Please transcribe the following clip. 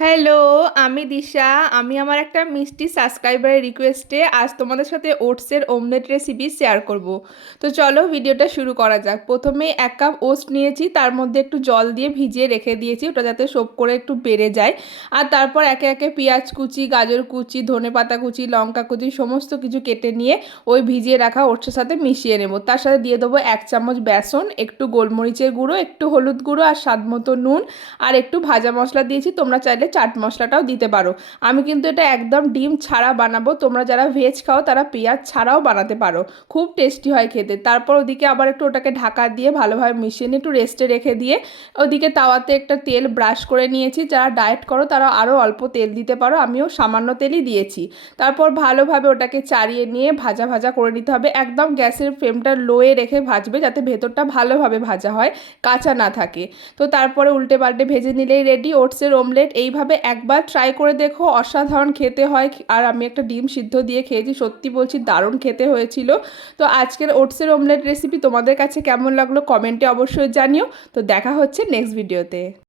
Hello, আমি দিশা। আমি আমার একটা মিষ্টি সাবস্ক্রাইবারের রিকোয়েস্টে আজ তোমাদের সাথে ওটসের অমলেট রেসিপি শেয়ার করব। তো চলো ভিডিওটা শুরু করা যাক। প্রথমে 1 কাপ ওটস নিয়েছি, তার মধ্যে একটু জল দিয়ে ভিজিয়ে রেখে দিয়েছি, ওটা যাতে সোপ করে একটু বেড়ে যায়। আর তারপর একে একে পেঁয়াজ কুচি, গাজর কুচি, ধনেপাতা কুচি, লঙ্কা কুচি সমস্ত কিছু কেটে নিয়ে ওই ভিজিয়ে রাখা ওটসের সাথে মিশিয়ে নেব। তার সাথে দিয়ে দেবো 1 চামচ বেসন, একটু গোলমরিচের গুঁড়ো, একটু হলুদ গুঁড়ো আর স্বাদ মতো নুন, আর একটু ভাজা মশলা দিয়েছি। তোমরা চাইলে চাট মশলাটাও দিতে পারো। আমি কিন্তু এটা একদম ডিম ছাড়া বানাবো, তোমরা যারা ভেজ খাও তারা পেঁয়াজ ছাড়াও বানাতে পারো, খুব টেস্টি হয় খেতে। তারপর ওদিকে আবার একটু ওটাকে ঢাকা দিয়ে ভালোভাবে মিশিয়ে নিয়ে একটু রেস্টে রেখে দিয়ে ওদিকে তাওয়াতে একটা তেল ব্রাশ করে নিয়েছি। যারা ডায়েট করো তারা আরও অল্প তেল দিতে পারো, আমিও সামান্য তেলই দিয়েছি। তারপর ভালোভাবে ওটাকে চাড়িয়ে নিয়ে ভাজা ভাজা করে নিতে হবে। একদম গ্যাসের ফ্লেমটা লোয়ে রেখে ভাজবে, যাতে ভেতরটা ভালোভাবে ভাজা হয়, কাঁচা না থাকে। তো তারপরে উল্টে পাল্টে ভেজে নিলেই রেডি ওটসের অমলেট। এইভাবে একবার ট্রাই করে দেখো, অসাধারণ খেতে হয়। আর আমি একটা ডিম সিদ্ধ দিয়ে খেয়েছি, সত্যি বলছি দারুণ খেতে হয়েছিল। তো আজকের ওটসের অমলেট রেসিপি তোমাদের কাছে কেমন লাগলো কমেন্টে অবশ্যই জানিও। তো দেখা হচ্ছে নেক্সট ভিডিওতে।